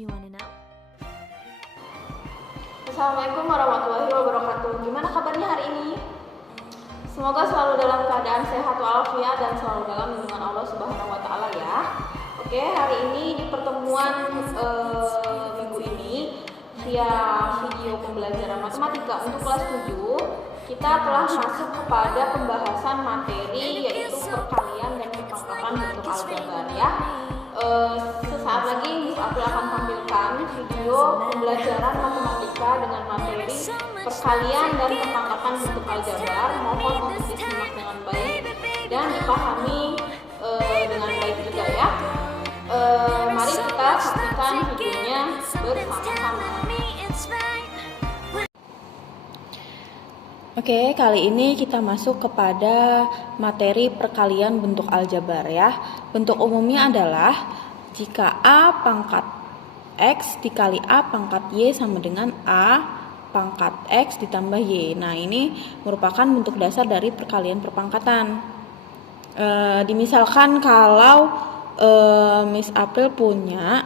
Do you wanna know? Assalamualaikum warahmatullahi wabarakatuh. Gimana kabarnya hari ini? Semoga selalu dalam keadaan sehat walafiat dan selalu dalam lindungan Allah Subhanahu wa taala ya. Oke, hari ini di pertemuan minggu ini via video pembelajaran matematika untuk kelas 7, kita telah masuk kepada pembahasan materi yaitu perkalian dan perpangkatan bentuk aljabar ya. Sesaat lagi Miss April akan tampilkan video pembelajaran matematika dengan materi perkalian dan perpangkatan bentuk aljabar. Mohon untuk disimak dengan baik dan dipahami dengan baik juga ya. Mari kita saksikan videonya bersama-sama. Oke, kali ini kita masuk kepada materi perkalian bentuk aljabar ya. Bentuk umumnya adalah jika A pangkat X dikali A pangkat Y sama dengan A pangkat X ditambah Y. Nah, ini merupakan bentuk dasar dari perkalian perpangkatan. Dimisalkan kalau Miss April punya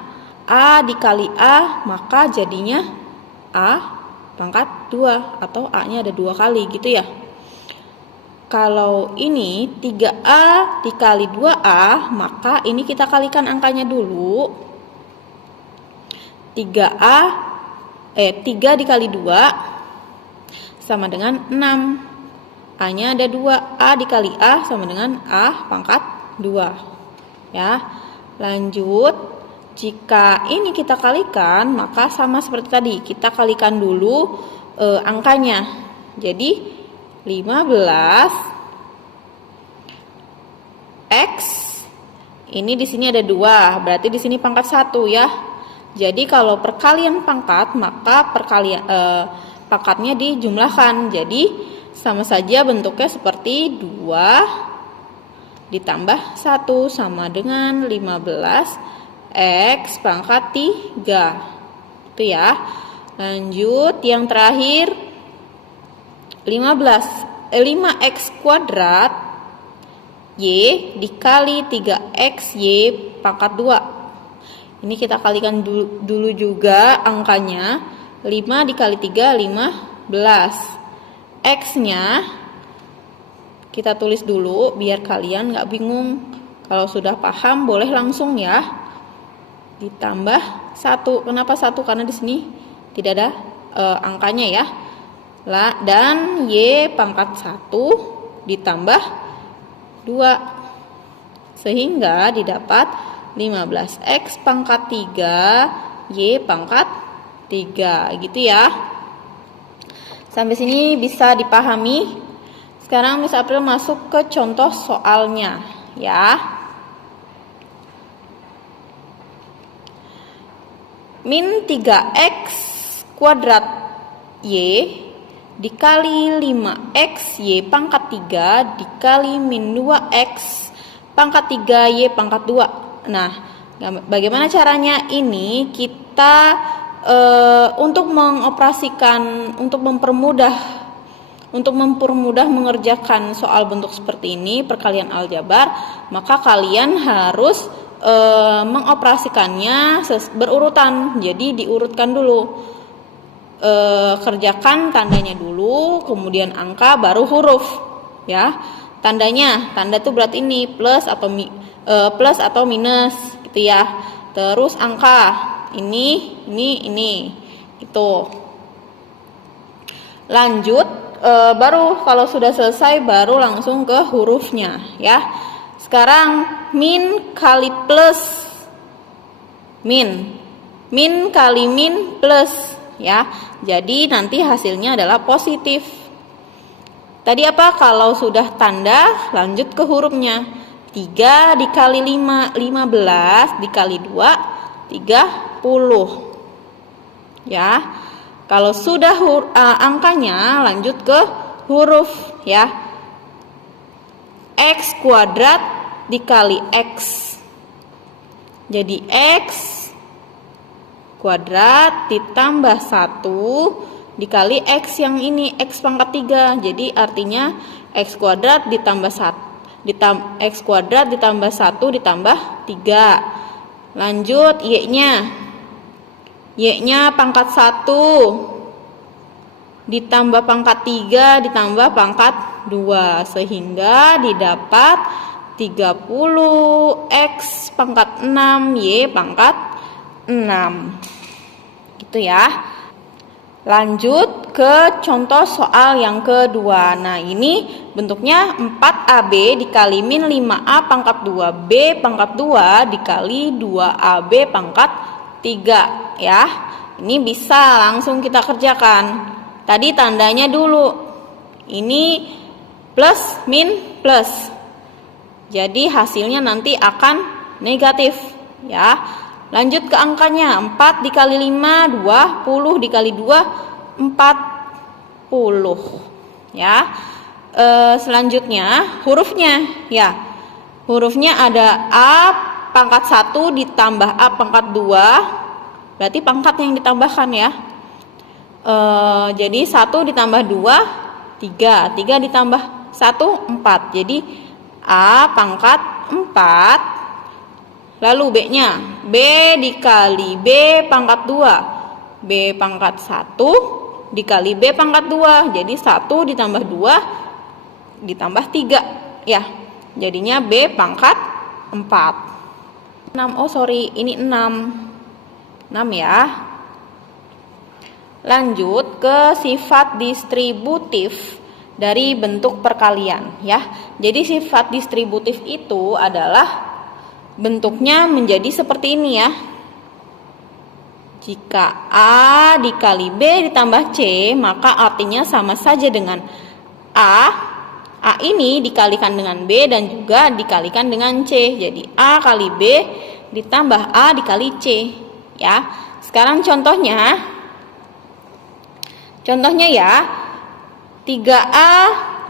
A dikali A, maka jadinya A pangkat 2 atau A-nya ada 2 kali gitu ya. Kalau ini 3A dikali 2A, maka ini kita kalikan angkanya dulu. 3 dikali 2 sama dengan 6. A-nya ada 2. A dikali A sama dengan A pangkat 2. Ya. Lanjut. Jika ini kita kalikan, maka sama seperti tadi, kita kalikan dulu angkanya. Jadi 15 X ini di sini ada 2, berarti di sini pangkat 1 ya. Jadi kalau perkalian pangkat, maka pangkatnya dijumlahkan. Jadi sama saja bentuknya seperti 2 ditambah 1 sama dengan 15 X pangkat 3. Itu ya. Lanjut yang terakhir 5x kuadrat Y dikali 3x Y pangkat 2. Ini kita kalikan dulu juga angkanya. 5 dikali 3 15. X-nya kita tulis dulu biar kalian gak bingung. Kalau sudah paham boleh langsung ya. Ditambah 1. Kenapa 1? Karena di sini tidak ada angkanya ya. Dan Y pangkat 1 ditambah 2. Sehingga didapat 15X pangkat 3 Y pangkat 3 gitu ya. Sampai sini bisa dipahami. Sekarang Miss April masuk ke contoh soalnya ya. Min 3x kuadrat Y dikali 5x Y pangkat 3 dikali min 2x pangkat 3 Y pangkat 2. Nah, bagaimana caranya? Ini kita untuk mengoperasikan, untuk mempermudah mengerjakan soal bentuk seperti ini, perkalian aljabar, maka kalian harus mengoperasikannya berurutan. Jadi diurutkan dulu, kerjakan tandanya dulu, kemudian angka, baru huruf ya. Tanda itu berarti ini plus atau minus gitu ya. Terus angka ini itu. Lanjut baru kalau sudah selesai baru langsung ke hurufnya ya. Sekarang min kali plus min kali min plus ya. Jadi nanti hasilnya adalah positif. Tadi apa? Kalau sudah tanda lanjut ke hurufnya. 3 dikali 5 15 dikali 2 30 ya. Kalau sudah angkanya lanjut ke huruf ya. X kuadrat dikali X. Jadi X kuadrat ditambah 1 dikali X yang ini, X pangkat 3. Jadi artinya X kuadrat ditambah 1 X kuadrat ditambah 1 ditambah 3. Lanjut Y-nya. Y-nya pangkat 1 ditambah pangkat 3 ditambah pangkat 2 sehingga didapat 30 X pangkat 6 Y pangkat 6. Gitu ya. Lanjut ke contoh soal yang kedua. Nah, ini bentuknya 4AB dikali min 5A pangkat 2B pangkat 2 dikali 2AB pangkat 3 ya. Ini bisa langsung kita kerjakan. Tadi tandanya dulu. Ini plus min plus. Jadi hasilnya nanti akan negatif ya. Lanjut ke angkanya, 4 dikali 5, 20 dikali 2, 40 ya. Selanjutnya hurufnya ya. Hurufnya ada A pangkat 1 ditambah A pangkat 2. Berarti pangkat yang ditambahkan ya. Jadi 1 ditambah 2, 3. 3 ditambah 1, 4. Jadi A pangkat 4. Lalu B-nya, B dikali B pangkat 2. B pangkat 1 dikali B pangkat 2. Jadi 1 ditambah 2 ditambah 3 ya. Jadinya B pangkat 4. 6, ini 6. 6 ya. Lanjut ke sifat distributif dari bentuk perkalian ya. Jadi sifat distributif itu adalah bentuknya menjadi seperti ini ya. Jika A dikali B ditambah C, maka artinya sama saja dengan A ini dikalikan dengan B dan juga dikalikan dengan C. Jadi A kali B ditambah A dikali C ya. Sekarang contohnya ya, 3A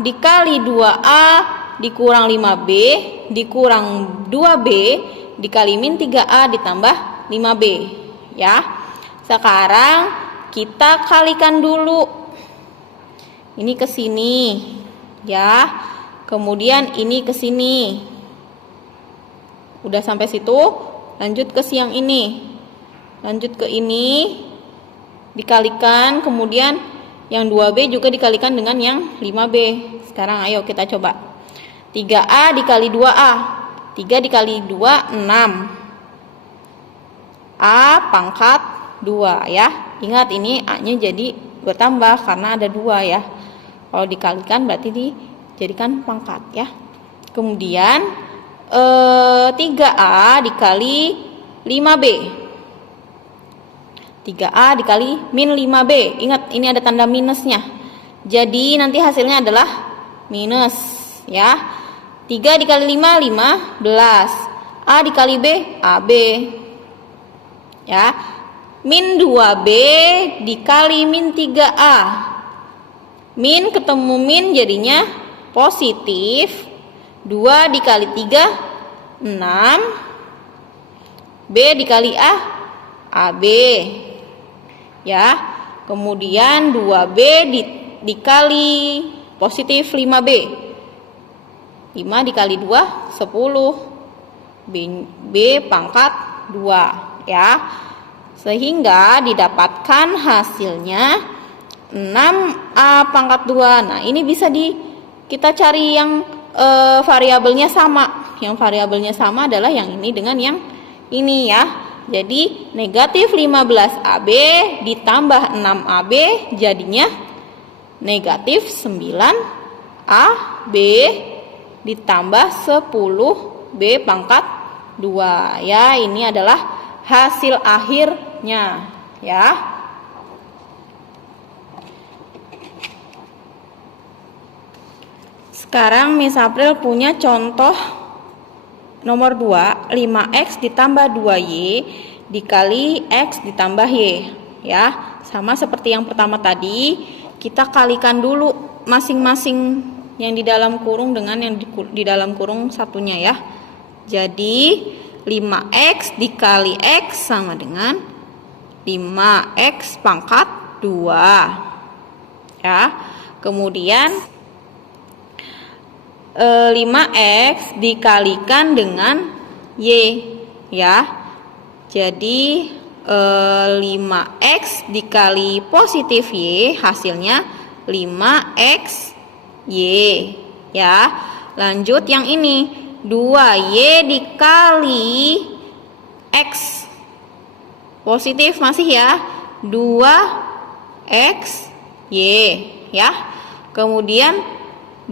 dikali 2A dikurang 5B dikurang 2B dikali min 3A ditambah 5B ya. Sekarang kita kalikan dulu. Ini ke sini ya. Kemudian ini ke sini. Udah sampai situ, lanjut ke yang ini. Lanjut ke ini dikalikan, kemudian yang 2B juga dikalikan dengan yang 5B. Sekarang ayo kita coba. 3A dikali 2A. 3 dikali 2, 6. A pangkat 2 ya. Ingat ini A-nya jadi bertambah karena ada 2 ya. Kalau dikalikan berarti dijadikan pangkat ya. Kemudian 3A dikali 5B. 3A dikali min 5B. Ingat ini ada tanda minusnya. Jadi nanti hasilnya adalah minus ya. 3 dikali 5, 15. A dikali B, AB. Ya. Min 2B dikali min 3A. Min ketemu min jadinya positif. 2 dikali 3, 6. B dikali A, AB. Ya. Kemudian 2B dikali positif 5B. 5 dikali 2, 10. B pangkat 2 ya. Sehingga didapatkan hasilnya 6A pangkat 2. Nah, ini bisa kita cari yang variabelnya sama. Yang variabelnya sama adalah yang ini dengan yang ini ya. Jadi negatif 15AB ditambah 6AB jadinya negatif 9AB ditambah 10B pangkat 2 ya. Ini adalah hasil akhirnya ya. Sekarang Miss April punya contoh nomor 2, 5X ditambah 2Y dikali X ditambah Y ya. Sama seperti yang pertama tadi, kita kalikan dulu masing-masing yang di dalam kurung dengan yang di dalam kurung satunya ya. Jadi 5X dikali X sama dengan 5X pangkat 2 ya. Kemudian 5X dikalikan dengan Y ya. Jadi 5x dikali positif y hasilnya 5x y ya. Lanjut yang ini 2y dikali x positif masih ya, 2x y ya. Kemudian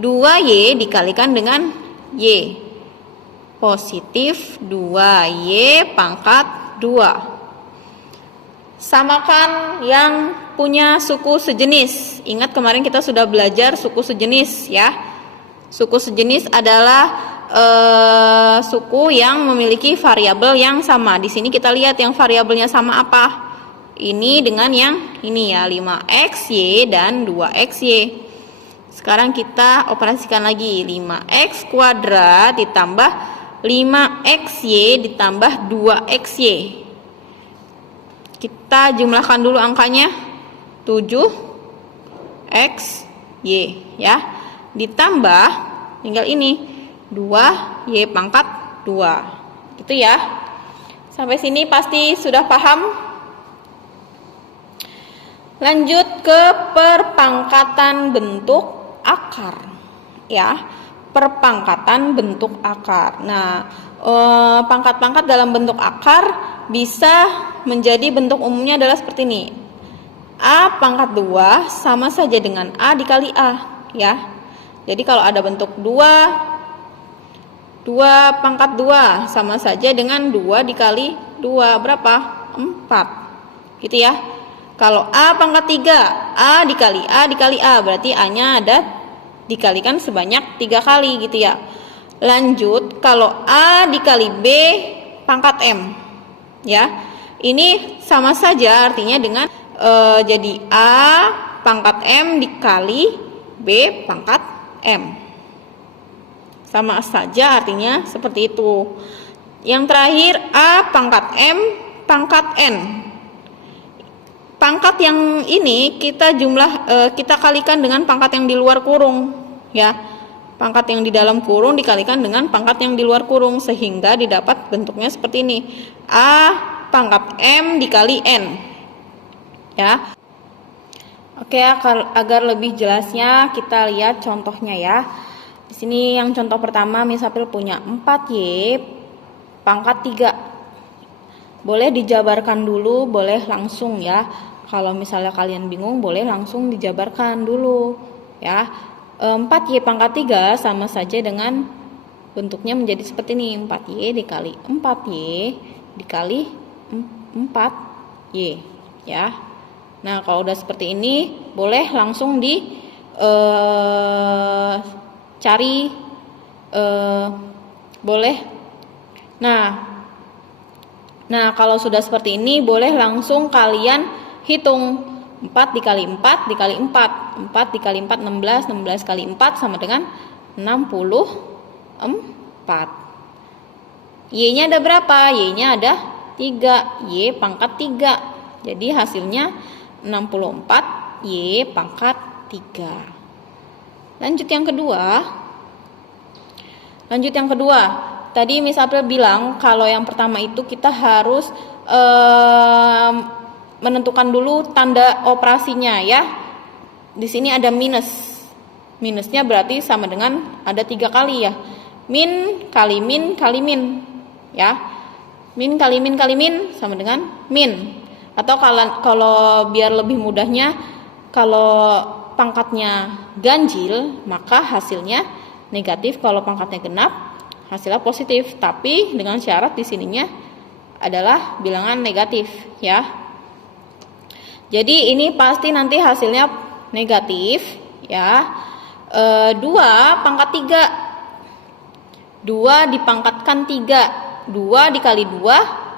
2y dikalikan dengan y positif 2y pangkat 2. Samakan yang punya suku sejenis. Ingat kemarin kita sudah belajar suku sejenis ya. Suku sejenis adalah suku yang memiliki variabel yang sama. Di sini kita lihat yang variabelnya sama apa. Ini dengan yang ini ya, 5xy dan 2xy. Sekarang kita operasikan lagi. 5x kuadrat ditambah 5xy ditambah 2xy. Kita jumlahkan dulu angkanya 7xy ya. Ditambah tinggal ini 2y pangkat 2. Gitu ya. Sampai sini pasti sudah paham. Lanjut ke perpangkatan bentuk akar ya. Perpangkatan bentuk akar. Nah, pangkat-pangkat dalam bentuk akar bisa menjadi bentuk umumnya adalah seperti ini. A pangkat 2 sama saja dengan A dikali A ya. Jadi kalau ada bentuk 2 pangkat 2 sama saja dengan 2 dikali 2 berapa? 4 gitu ya. Kalau A pangkat 3 A dikali A berarti A nya ada dikalikan sebanyak 3 kali gitu ya. Lanjut kalau A dikali B pangkat M ya. Ini sama saja artinya dengan jadi A pangkat M dikali B pangkat M. Sama saja artinya seperti itu. Yang terakhir A pangkat M pangkat N. Pangkat yang ini kita kita kalikan dengan pangkat yang di luar kurung ya. Pangkat yang di dalam kurung dikalikan dengan pangkat yang di luar kurung sehingga didapat bentuknya seperti ini. A pangkat M dikali N. Ya. Oke, agar lebih jelasnya kita lihat contohnya ya. Di sini yang contoh pertama misalnya punya 4y pangkat 3. Boleh dijabarkan dulu, boleh langsung ya. Kalau misalnya kalian bingung boleh langsung dijabarkan dulu ya. 4y pangkat 3 sama saja dengan bentuknya menjadi seperti ini. 4y dikali 4y dikali 4y ya. Nah kalau udah seperti ini boleh langsung cari boleh. Nah kalau sudah seperti ini boleh langsung kalian hitung 4 dikali 4 dikali 4 4 dikali 4 16 16 kali 4 sama dengan 64. Y nya ada berapa? Y nya ada 3. Y pangkat 3. Jadi hasilnya 64 Y pangkat 3. Lanjut yang kedua. Tadi Miss April bilang kalau yang pertama itu kita harus menentukan dulu tanda operasinya ya. Di sini ada minus. Minusnya berarti sama dengan ada 3 kali ya. Min kali min kali min ya. Min kali min kali min sama dengan min. Atau kalau biar lebih mudahnya, kalau pangkatnya ganjil maka hasilnya negatif. Kalau pangkatnya genap hasilnya positif. Tapi dengan syarat di sininya adalah bilangan negatif ya. Jadi ini pasti nanti hasilnya negatif ya. 2 pangkat 3. 2 dipangkatkan 3. 2 dikali 2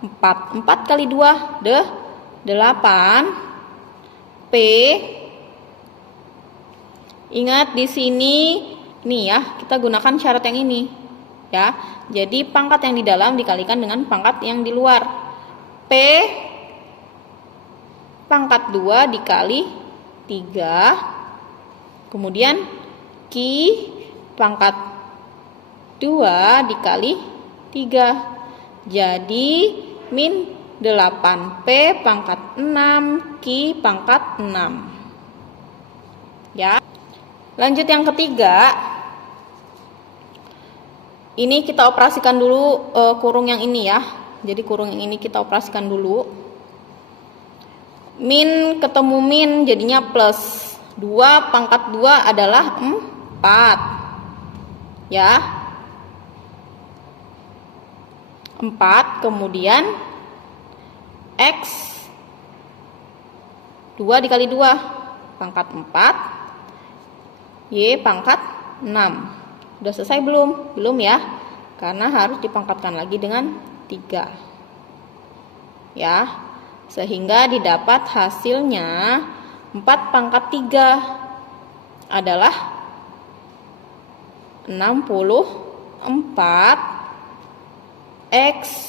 4. 4 kali 2 8. P. Ingat di sini ini ya, kita gunakan syarat yang ini ya. Jadi pangkat yang di dalam dikalikan dengan pangkat yang di luar. P pangkat 2 dikali 3. Kemudian Q pangkat 2 dikali 3. Jadi min 8P pangkat 6 Q pangkat 6. Ya. Lanjut yang ketiga. Ini kita operasikan dulu kurung yang ini ya. Jadi kurung yang ini kita operasikan dulu. Min ketemu min jadinya plus. 2 pangkat 2 adalah 4. Ya. 4 kemudian X 2 dikali 2 pangkat 4 Y pangkat 6. Udah selesai belum? Belum ya, karena harus dipangkatkan lagi dengan 3 ya, sehingga didapat hasilnya 4 pangkat 3 adalah 64 X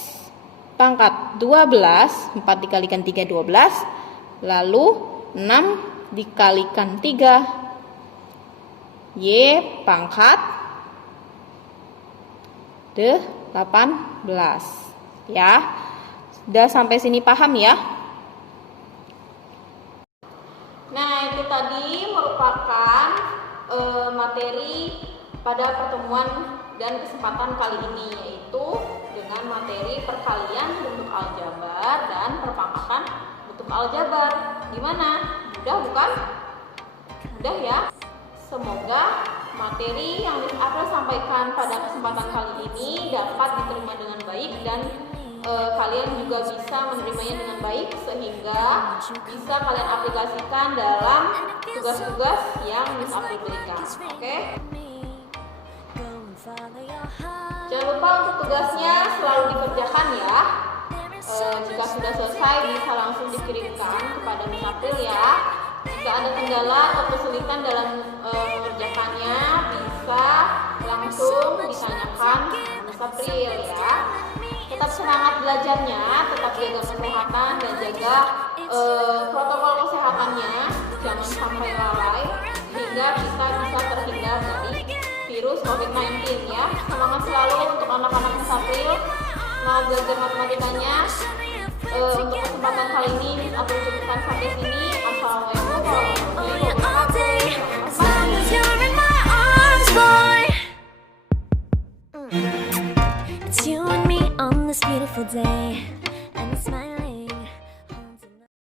pangkat 12, 4 dikalikan 3 12, lalu 6 dikalikan 3 Y pangkat 18 ya. Sudah sampai sini paham ya? Nah, itu tadi merupakan materi pada pertemuan dan kesempatan kali ini, yaitu dengan materi perkalian bentuk aljabar dan perpangkatan bentuk aljabar. Gimana? Mudah bukan? Mudah ya? Semoga materi yang Miss April sampaikan pada kesempatan kali ini dapat diterima dengan baik dan kalian juga bisa menerimanya dengan baik, sehingga bisa kalian aplikasikan dalam tugas-tugas yang Miss April berikan. Oke? Jangan lupa untuk tugasnya selalu dikerjakan ya. Jika sudah selesai bisa langsung dikirimkan kepada Miss April ya. Jika ada kendala atau kesulitan dalam mengerjakannya, bisa langsung ditanyakan Miss April ya. Tetap semangat belajarnya, tetap jaga kesehatan dan jaga protokol kesehatannya, jangan sampai lalai sehingga kita bisa terhindar dari virus COVID-19 ya. Semangat selalu untuk anak-anak Miss April, semangat belajar matematikanya. Untuk kesempatan kali ini Miss April cukupkan sampai sini. Assalamualaikum.